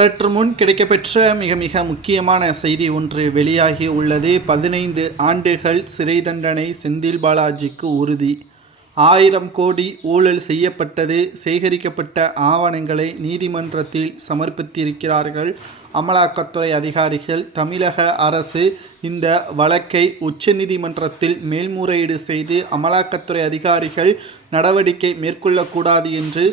சற்று முன் கிடைக்கப்பெற்ற மிக முக்கியமான செய்தி ஒன்று வெளியாகி உள்ளது. 15 ஆண்டுகள் சிறை தண்டனை செந்தில் பாலாஜிக்கு உறுதி. 1000 கோடி ஊழல் செய்யப்பட்டது. சேகரிக்கப்பட்ட ஆவணங்களை நீதிமன்றத்தில் சமர்ப்பித்திருக்கிறார்கள் அமலாக்கத்துறை அதிகாரிகள். தமிழக அரசு இந்த வழக்கை உச்சநீதிமன்றத்தில் மேல்முறையீடு செய்து அமலாக்கத்துறை அதிகாரிகள் நடவடிக்கை மேற்கொள்ளக்கூடாது என்று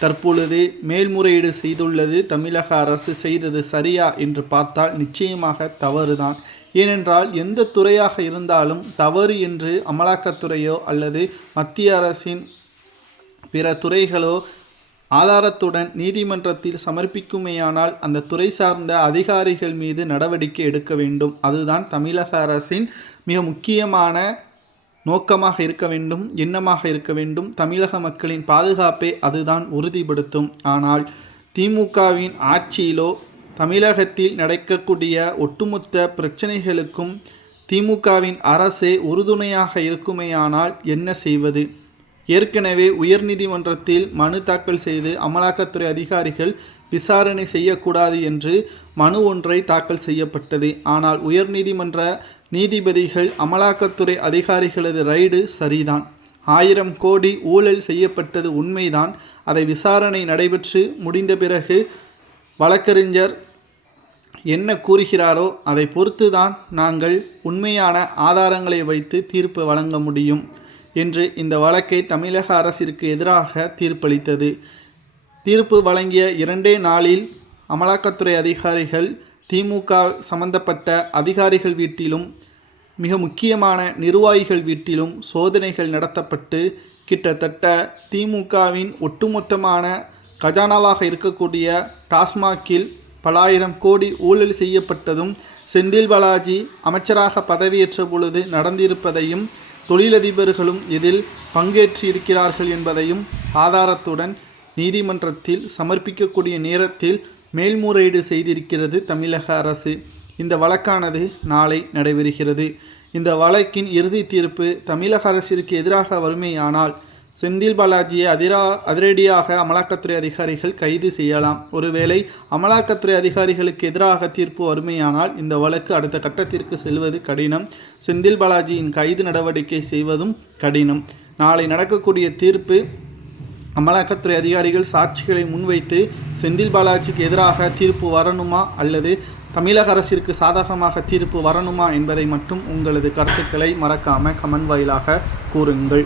தற்பொழுது மேல்முறையீடு செய்துள்ளது. தமிழக அரசு செய்தது சரியா என்று பார்த்தால் நிச்சயமாக தவறுதான். ஏனென்றால் எந்த துறையாக இருந்தாலும் தவறு என்று அமலாக்கத்துறையோ அல்லது மத்திய அரசின் பிற துறைகளோ ஆதாரத்துடன் நீதிமன்றத்தில் சமர்ப்பிக்குமேயானால் அந்த துறை சார்ந்த அதிகாரிகள் மீது நடவடிக்கை எடுக்க வேண்டும். அதுதான் தமிழக அரசின் மிக முக்கியமான நோக்கமாக இருக்க வேண்டும், எண்ணமாக இருக்க வேண்டும். தமிழக மக்களின் பாதுகாப்பை அதுதான் உறுதிப்படுத்தும். ஆனால் திமுகவின் ஆட்சியிலோ தமிழகத்தில் நடக்கக்கூடிய ஒட்டுமொத்த பிரச்சனைகளுக்கும் திமுகவின் அரசே உறுதுணையாக இருக்குமேயானால் என்ன செய்வது? ஏற்கனவே உயர்நீதிமன்றத்தில் மனு தாக்கல் செய்து அமலாக்கத்துறை அதிகாரிகள் விசாரணை செய்யக்கூடாது என்று மனு ஒன்றை தாக்கல் செய்யப்பட்டது. ஆனால் உயர்நீதிமன்ற நீதிபதிகள் அமலாக்கத்துறை அதிகாரிகளது ரைடு சரிதான், 1000 கோடி ஊழல் செய்யப்பட்டது உண்மைதான், அதை விசாரணை நடைபெற்று முடிந்த பிறகு வழக்கறிஞர் என்ன கூறுகிறாரோ அதை பொறுத்துதான் நாங்கள் உண்மையான ஆதாரங்களை வைத்து தீர்ப்பு வழங்க முடியும் என்று இந்த வழக்கை தமிழக அரசிற்கு எதிராக தீர்ப்பளித்தது. தீர்ப்பு வழங்கிய 2 நாளில் அமலாக்கத்துறை அதிகாரிகள் திமுக சம்பந்தப்பட்ட அதிகாரிகள் வீட்டிலும் மிக முக்கியமான நிர்வாகிகள் வீட்டிலும் சோதனைகள் நடத்தப்பட்டு கிட்டத்தட்ட திமுகவின் ஒட்டுமொத்தமான கஜானாவாக இருக்கக்கூடிய டாஸ்மாகில் பல 1000 கோடி ஊழல் செய்யப்பட்டதும் செந்தில் பாலாஜி அமைச்சராக பதவியேற்ற பொழுது நடந்திருப்பதையும் தொழிலதிபர்களும் இதில் பங்கேற்றிருக்கிறார்கள் என்பதையும் ஆதாரத்துடன் நீதிமன்றத்தில் சமர்ப்பிக்கக்கூடிய நேரத்தில் மேல்முறையீடு செய்திருக்கிறது தமிழக அரசு. இந்த வழக்கானது நாளை நடைபெறுகிறது. இந்த வழக்கின் இறுதி தீர்ப்பு தமிழக அரசிற்கு எதிராக வருமேயானால் செந்தில் பாலாஜியை அதிரடியாக அமலாக்கத்துறை அதிகாரிகள் கைது செய்யலாம். ஒருவேளை அமலாக்கத்துறை அதிகாரிகளுக்கு எதிராக தீர்ப்பு வருமேயானால் இந்த வழக்கு அடுத்த கட்டத்திற்கு செல்வது கடினம். செந்தில் பாலாஜியின் கைது நடவடிக்கை செய்வதும் கடினம். நாளை நடக்கக்கூடிய தீர்ப்பு அமலாக்கத்துறை அதிகாரிகள் சாட்சிகளை முன்வைத்து செந்தில் பாலாஜிக்கு எதிராக தீர்ப்பு வரணுமா அல்லது தமிழக அரசிற்கு சாதகமாக தீர்ப்பு வரணுமா என்பதை மட்டும் உங்களது கருத்துக்களை மறக்காமல் கமெண்ட் வாயிலாக கூறுங்கள்.